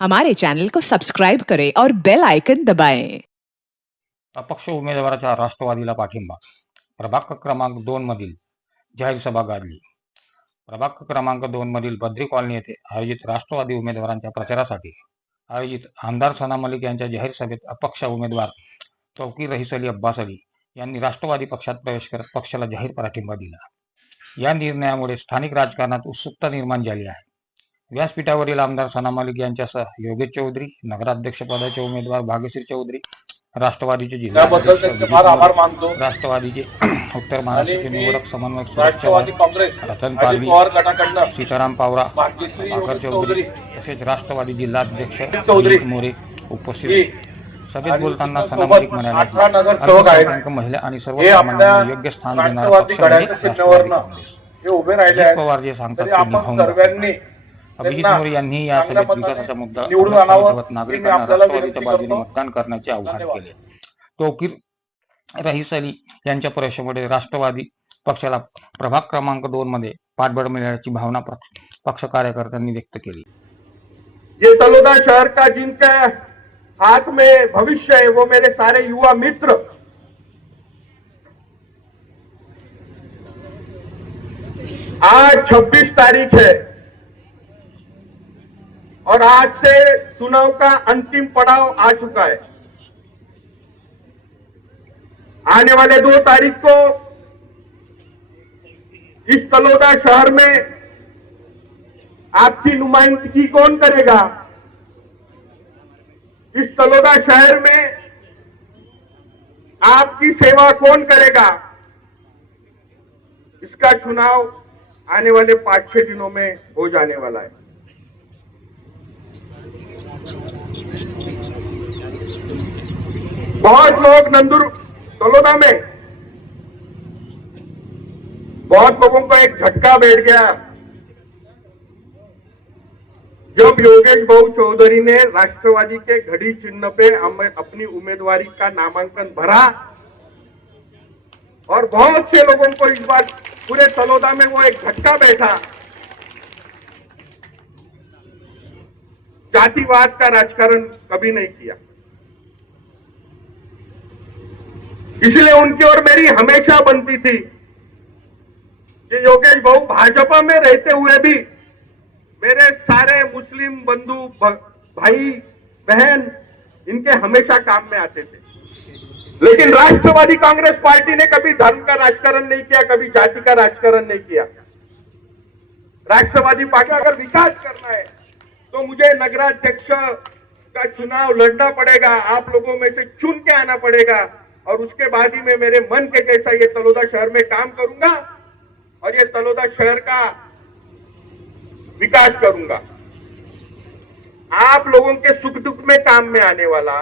हमारे चैनल को सब्सक्राइब करें और बेल आइकन दबाएं। अपक्ष उमेदवाराच्या राष्ट्रवादीला पाठिंबा. प्रभाग क्रमांक 2 मधील जाहीर सभा गाजली. प्रभाग क्रमांक 2 मधील बद्री कॉलनी येथे आयोजित राष्ट्रवादी उमेदवारांच्या प्रचारासाठी आयोजित आमदार सना मलिक यांच्या जाहीर सभेत अपक्ष उमेदवार तौकीर रईस अली अब्बास अली यांनी राष्ट्रवादी पक्षात प्रवेश करत पक्षाला जाहीर पाठिंबा दिला. या निर्णयामुळे स्थानिक राजकारणात उत्सुकता निर्माण झाली आहे. व्यासपीठावरील आमदार सना मलिक यांच्यासह योगेश चौधरी, नगराध्यक्ष पदाचे उमेदवार भाग्यश्री चौधरी, राष्ट्रवादीचे जिल्हाध्यक्ष आभार मानतो. राष्ट्रवादीचे उत्तर महाराष्ट्राचे निवडक समन्वयक राष्ट्रवादी काँग्रेस रतन अजित पारवी, पवार गटाकडनं सीताराम पावरा, भाग्यश्री भाकर चौधरी तसेच राष्ट्रवादी जिल्हाध्यक्ष चौधरी अजित मोरे उपस्थित होते. सभेत बोलताना सना सोबत मलिक म्हणाले, 18 नगरसेवक आहेत. अल्पसंख्याक महिला आणि हे सर्वसामान्यांना आपल्या योग्य स्थान देणारा राष्ट्रवादी पक्ष म्हणजे घड्याळाच्या राष्ट्रवादी चिन्हावरनं काँग्रेस. हे उभे राहिले अजित आहेत. पवार जे सांगतात तरी ते आपण निभावून सर्वांनी दाखवतात. अभिजित त्यांना मोरे यांनी या चांगल्या सभेत मताने विकासाचा मुद्दा निवडून समोर आणावं. ठेवत मी नागरिकांना आपल्याला राष्ट्रवादीच्या विनंती बाजूने करतो. मतदान करण्याचे आवाहन धन्यवाद. केले. तौकीर रईस अली यांच्या प्रवेशामुळे राष्ट्रवादी पक्षाला प्रभाग क्रमांक 2 मध्ये पाठबळ मिळण्याची भावना पक्ष कार्यकर्त्यांनी व्यक्त केली. ये तलोदा शहर का जिनके हाथ में भविष्य है वो मेरे सारे युवा मित्र आज 26 तारीख है और आज से चुनाव का अंतिम पड़ाव आ चुका है. आने वाले 2 तारीख को इस तलोदा शहर में आपकी नुमाइंदगी कौन करेगा? इस तलोदा शहर में आपकी सेवा कौन करेगा? इसका चुनाव आने वाले 5-6 दिनों में हो जाने वाला है. बहुत लोग तलोदा में बहुत लोगों को एक झटका बैठ गया जब योगेश भाऊ चौधरी ने राष्ट्रवादी के घड़ी चिन्ह पे अपनी उम्मीदवारी का नामांकन भरा और बहुत से लोगों को इस बार पूरे तलोदा में वो एक झटका बैठा. जातिवाद का राजकारण कभी नहीं किया. इसलिए उनकी और मेरी हमेशा बनती थी कि योगेश भाऊ भाजपा में रहते हुए भी मेरे सारे मुस्लिम बंधु भाई बहन इनके हमेशा काम में आते थे. लेकिन राष्ट्रवादी कांग्रेस पार्टी ने कभी धर्म का राजकारण नहीं किया, कभी जाति का राजकारण नहीं किया. राष्ट्रवादी पार्टी अगर विकास करना है तो मुझे नगराध्यक्ष का चुनाव लड़ना पड़ेगा, आप लोगों में से चुन के आना पड़ेगा और उसके बाद ही मैं मेरे मन के जैसा ये तलोदा शहर में काम करूंगा और ये तलोदा शहर का विकास करूंगा. आप लोगों के सुख दुख में काम में आने वाला,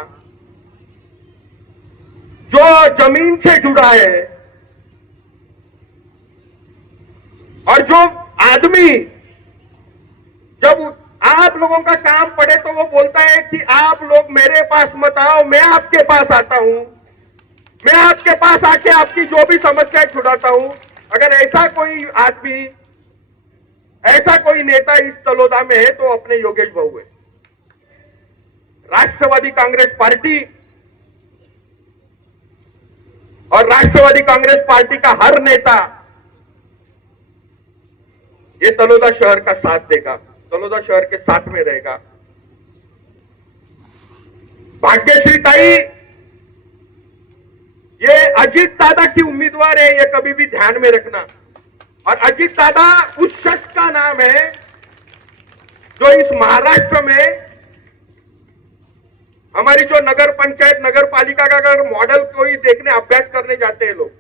जो जमीन से जुड़ा है और जो आदमी जब आप लोगों का काम पड़े तो वो बोलता है कि आप लोग मेरे पास मत आओ, मैं आपके पास आता हूं, मैं आपके पास आके आपकी जो भी समस्याएं छुड़ाता हूं. अगर ऐसा कोई आदमी, ऐसा कोई नेता इस तलोदा में है तो अपने योगेश भाऊ है. राष्ट्रवादी कांग्रेस पार्टी और राष्ट्रवादी कांग्रेस पार्टी का हर नेता ये तलोदा शहर का साथ देगा, तलोदा शहर के साथ में रहेगा. भाग्यश्री ताई ये अजीत दादा की उम्मीदवार है, ये कभी भी ध्यान में रखना. और अजीत दादा उस शख्स का नाम है जो इस महाराष्ट्र में हमारी जो नगर पंचायत नगर पालिका का अगर मॉडल कोई देखने अभ्यास करने जाते हैं लोग,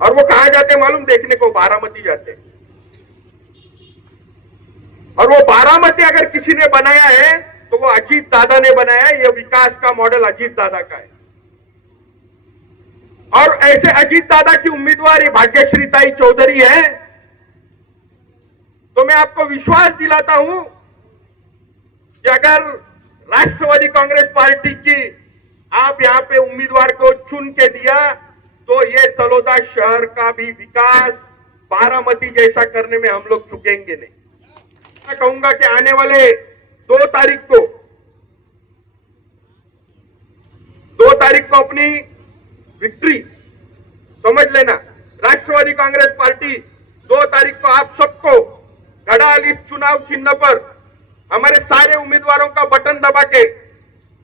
और वो कहां जाते हैं मालूम? देखने को बारामती जाते हैं. और वो बारामती अगर किसी ने बनाया है तो वो अजीत दादा ने बनाया है. ये विकास का मॉडल अजीत दादा का है. और ऐसे अजीत दादा की उम्मीदवार ये भाग्यश्री ताई चौधरी है. तो मैं आपको विश्वास दिलाता हूं कि अगर राष्ट्रवादी कांग्रेस पार्टी की आप यहां पे उम्मीदवार को चुन के दिया तो ये तलोदा शहर का भी विकास बारामती जैसा करने में हम लोग चुकेंगे नहीं। मैं कहूंगा कि आने वाले 2 तारीख को अपनी विक्ट्री समझ लेना। राष्ट्रवादी कांग्रेस पार्टी 2 तारीख को आप सबको घड़ाल इस चुनाव चिन्ह पर हमारे सारे उम्मीदवारों का बटन दबा के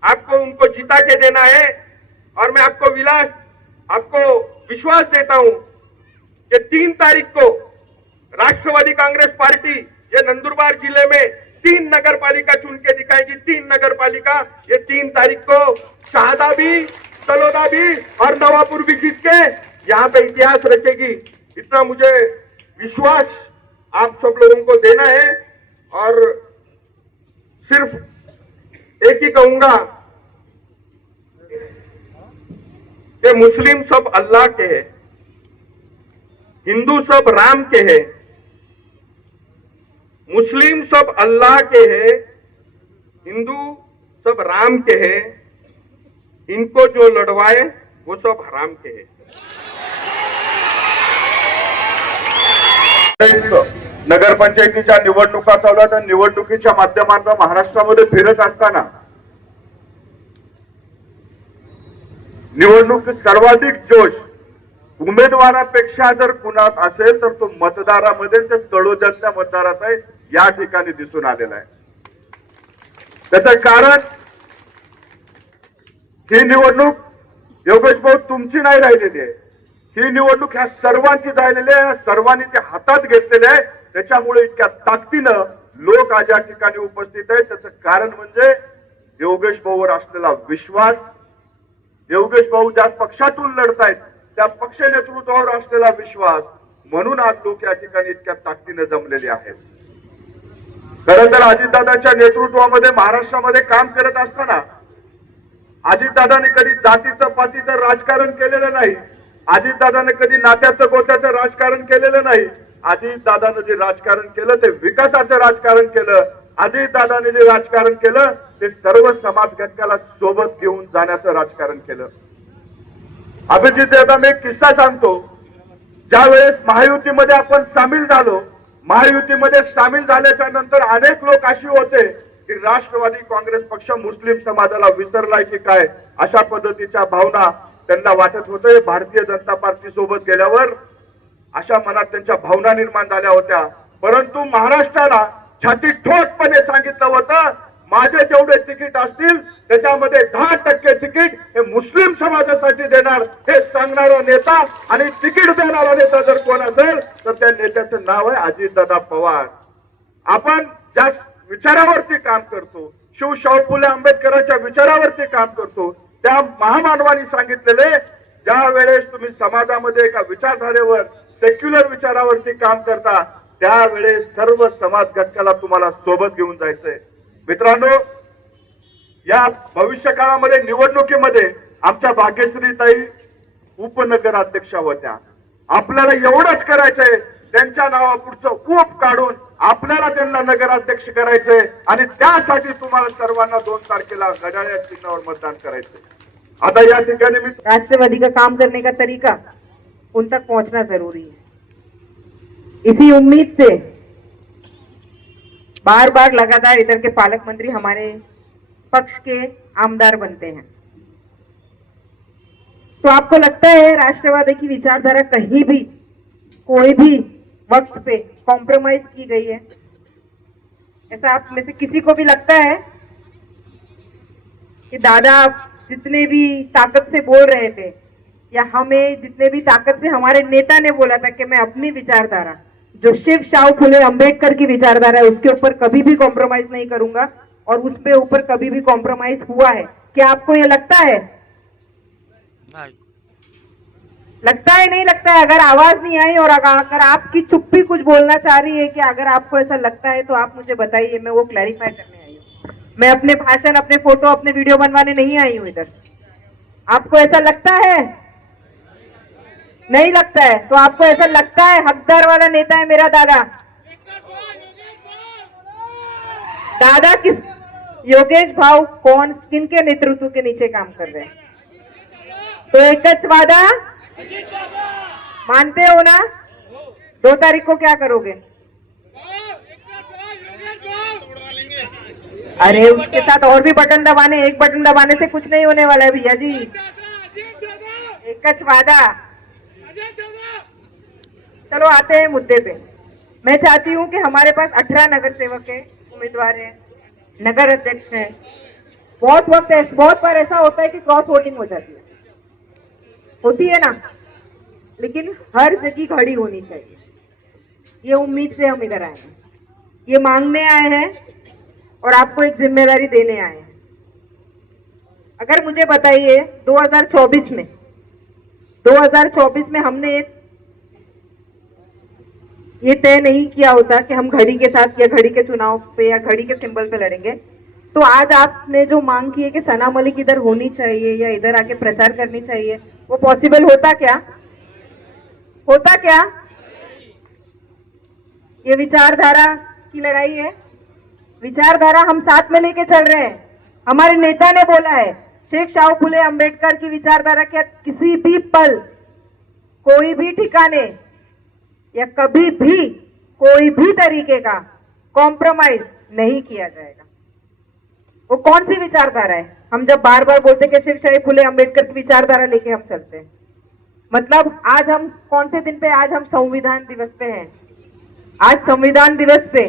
आपको उनको जिता के देना है। और मैं आपको विश्वास देता हूं कि 3 तारीख को राष्ट्रवादी कांग्रेस पार्टी ये नंदुरबार जिले में 3 नगर पालिका चुन के दिखाएगी। 3 नगर पालिका ये 3 तारीख को शाहदा भी, तलोदा भी और नवापुर भी जीत के यहाँ पे इतिहास रचेगी। इतना मुझे विश्वास आप सब लोगों को देना है। और सिर्फ एक ही कहूंगा कि मुस्लिम सब अल्लाह के हैं, हिंदू सब राम के हैं। मुस्लिम सब अल्लाह के हैं, हिंदू सब राम के हैं। इनको जो लड़वाए वो सब हराम के हैं। नगरपंचायतीच्या निवडणुका चालू आहेत। निवडणुकीच्या माध्यमातून महाराष्ट्रामध्ये फिरत असताना निवडणूक सर्वाधिक जोश उमेदवारापेक्षा जर कुणात असेल तर तो मतदारामध्ये, ते तळोजातल्या मतदारात आहे, या ठिकाणी दिसून आलेला आहे। त्याचं कारण ही निवडणूक योगेश भाऊ तुमची नाही राहिलेली आहे, ही निवडणूक ह्या सर्वांची राहिलेली आहे, सर्वांनी ते हातात घेतलेले आहे। त्याच्यामुळे इतक्या ताकदीनं लोक आज या ठिकाणी उपस्थित आहेत। त्याचं कारण म्हणजे योगेश भाऊवर असलेला विश्वास, योगेश भाऊ ज्या पक्षातून लढतायत त्या पक्ष नेतृत्वावर असलेला विश्वास, म्हणून आज लोक या ठिकाणी इतक्या ताकदीनं जमलेले आहेत। खरं तर अजितदादांच्या नेतृत्वामध्ये महाराष्ट्रामध्ये काम करत असताना अजितदादांनी कधी जातीचं पातीचं राजकारण केलेलं नाही, अजितदादांनी कधी नात्याचं गोत्याचं राजकारण केलेलं नाही। अजितदादांनी जे राजकारण केलं ते विकासाचं राजकारण केलं। अजितदादांनी जे राजकारण केलं ते सर्व समाज घटकाला सोबत घेऊन जाण्याचं राजकारण केलं। अभिजित दादा, मी एक किस्सा सांगतो। ज्या वेळेस महायुतीमध्ये आपण सामील झालो, महायुतीमध्ये सामील झाल्याच्या नंतर अनेक लोक अशी होते की राष्ट्रवादी काँग्रेस पक्ष मुस्लिम समाजाला विसरलाय की काय, अशा पद्धतीच्या भावना त्यांना वाटत होते। भारतीय जनता पार्टी सोबत गेल्यावर अशा मनात त्यांच्या भावना निर्माण झाल्या होत्या। परंतु महाराष्ट्राला छाती ठोकपणे सांगितलं होतं, माझे जेवढे तिकीट असतील त्याच्यामध्ये 10% तिकीट हे मुस्लिम समाजासाठी देणार, हे सांगणारा नेता आणि तिकीट देणारा नेता जर कोण असेल तर त्या नेत्याचं नाव आहे अजितदादा पवार। आपण ज्या विचारावरती काम करतो, शाहू फुले आंबेडकरांच्या विचारावरती काम करतो, त्या महामानवांनी सांगितलेले ज्या वेळेस तुम्ही समाजामध्ये एका विचारधारेवर, सेक्युलर विचारावरती काम करता त्यावेळेस सर्व समाज घटकाला तुम्हाला सोबत घेऊन जायचंय। मित्रांनो, या भविष्य काळामध्ये निवडणुकीमध्ये आमच्या भाग्यश्रीताई उपनगराध्यक्षा होत्या। आपल्याला एवढंच करायचंय, त्यांच्या नावापुढचं उप काढून आपल्याला त्यांना नगराध्यक्ष करायचंय आणि त्यासाठी तुम्हाला सर्वांना 2 तारखेला घड्याळ्या चिन्हावर मतदान करायचंय। आता या ठिकाणी मी राष्ट्रवादी का काम करने का तरीका उन तक पहुंचना जरूरी है। इसी उम्मीद से बार बार लगातार इधर के पालक मंत्री हमारे पक्ष के आमदार बनते हैं। तो आपको लगता है राष्ट्रवादी की विचारधारा कहीं भी कोई भी वक्त पे कॉम्प्रोमाइज की गई है? ऐसा आप में से किसी को भी लगता है कि दादा जितने भी ताकत से बोल रहे थे या हमें जितने भी ताकत से हमारे नेता ने बोला था कि मैं अपनी विचारधारा, जो शिव शाहू फुले अंबेडकर की विचारधारा है, उसके ऊपर कभी भी कॉम्प्रोमाइज नहीं करूंगा, और उस पे ऊपर कभी भी कॉम्प्रोमाइज हुआ है? क्या आपको ये लगता है? नहीं लगता है, नहीं लगता है? अगर आवाज नहीं आई और अगर आपकी चुप्पी कुछ बोलना चाह रही है कि अगर आपको ऐसा लगता है तो आप मुझे बताइए, मैं वो क्लैरिफाई करने आई हूँ। मैं अपने भाषण, अपने फोटो, अपने वीडियो बनवाने नहीं आई हूँ इधर। आपको ऐसा लगता है? नहीं लगता है? तो आपको ऐसा लगता है हकदार वाला नेता है मेरा दादा? दादा किस, योगेश भाऊ कौन, किनके नेतृत्व के नीचे काम कर रहे हैं? तो एकच वादा, मानते हो ना? 2 तारीख को क्या करोगे? अरे उसके साथ और भी बटन दबाने, एक बटन दबाने से कुछ नहीं होने वाला है भैया जी। एक कच वादा। चलो आते हैं मुद्दे पे। मैं चाहती हूँ कि हमारे पास 18 नगर सेवक है, उम्मीदवार है, नगर अध्यक्ष है। बहुत बार ऐसा होता है कि क्रॉस वोटिंग हो जाती है, होती है ना, लेकिन हर जगह खड़ी होनी चाहिए। ये उम्मीद से हम इधर आए हैं, ये मांगने आए हैं और आपको एक जिम्मेदारी देने आए हैं। अगर मुझे बताइए 2024 में हमने ये तय नहीं किया होता कि हम घड़ी के साथ या घड़ी के चुनाव पे या घड़ी के सिंबल पे लड़ेंगे, तो आज आपने जो मांग की है कि सना मलिक इधर होनी चाहिए या इधर आके प्रचार करनी चाहिए, वो पॉसिबल होता क्या? ये विचारधारा की लड़ाई है। विचारधारा हम साथ में लेके चल रहे हैं। हमारे नेता ने बोला है शिवशाहू फुले अंबेडकर की विचारधारा के किसी भी पल, कोई भी ठिकाने या कभी भी कोई भी तरीके का कॉम्प्रोमाइज नहीं किया जाएगा। वो कौन सी विचारधारा है? हम जब बार बार बोलते कि शिवशाहू फुले अंबेडकर की विचारधारा लेके हम चलते हैं, मतलब आज हम कौन से दिन पे? आज हम संविधान दिवस पे हैं। आज संविधान दिवस पे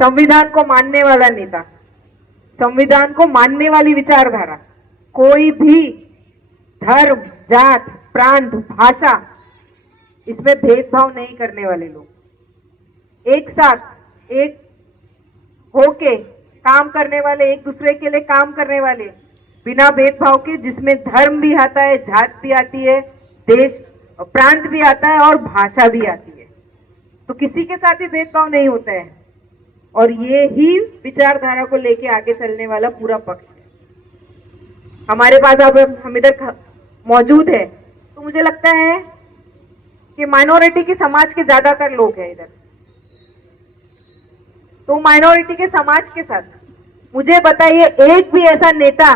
संविधान को मानने वाला नेता, संविधान को मानने वाली विचारधारा, कोई भी धर्म, जात, प्रांत, भाषा, इसमें भेदभाव नहीं करने वाले लोग, एक साथ एक होके काम करने वाले, एक दूसरे के लिए काम करने वाले, बिना भेदभाव के, जिसमें धर्म भी आता है, जात भी आती है, देश प्रांत भी आता है और भाषा भी आती है, तो किसी के साथ भी भेदभाव नहीं होता है। और ये ही विचारधारा को लेके आगे चलने वाला पूरा पक्ष है। हमारे पास अब हम इधर मौजूद है, तो मुझे लगता है कि माइनॉरिटी के समाज के ज्यादातर लोग हैं इधर, तो माइनॉरिटी के समाज के साथ मुझे बताइए एक भी ऐसा नेता,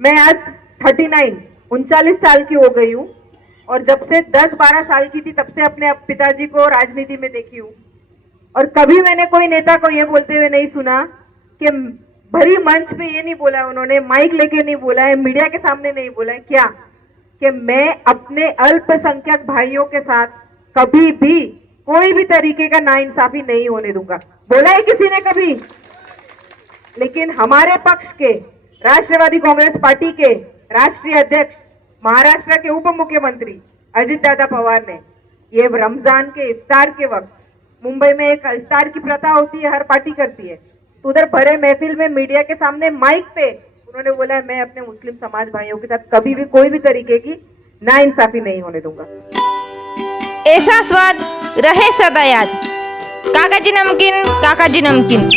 मैं आज 39 साल की हो गई हूं और जब से 10-12 साल की थी तब से अपने पिताजी को राजनीति में देखी हूं, और कभी मैंने कोई नेता को ये बोलते हुए नहीं सुना कि भरी मंच पे ये नहीं बोला उन्होंने, माइक लेके नहीं बोला है, मीडिया के सामने नहीं बोला है क्या कि मैं अपने अल्पसंख्यक भाइयों के साथ कभी भी कोई भी तरीके का नाइंसाफी नहीं होने दूंगा। बोला है किसी ने कभी? लेकिन हमारे पक्ष के राष्ट्रवादी कांग्रेस पार्टी के राष्ट्रीय अध्यक्ष, महाराष्ट्र के उप मुख्यमंत्री अजित दादा पवार ने ये रमजान के इफ्तार के वक्त, मुंबई में एक इफ्तार की प्रथा होती है, हर पार्टी करती है, तो उधर भरे महफिल में मीडिया के सामने माइक पे उन्होंने बोला है मैं अपने मुस्लिम समाज भाइयों के साथ कभी भी कोई भी तरीके की नाइंसाफी नहीं होने दूंगा। ऐसा स्वाद रहे सदा याद। काकाजी नमकीन, काकाजी नमकीन।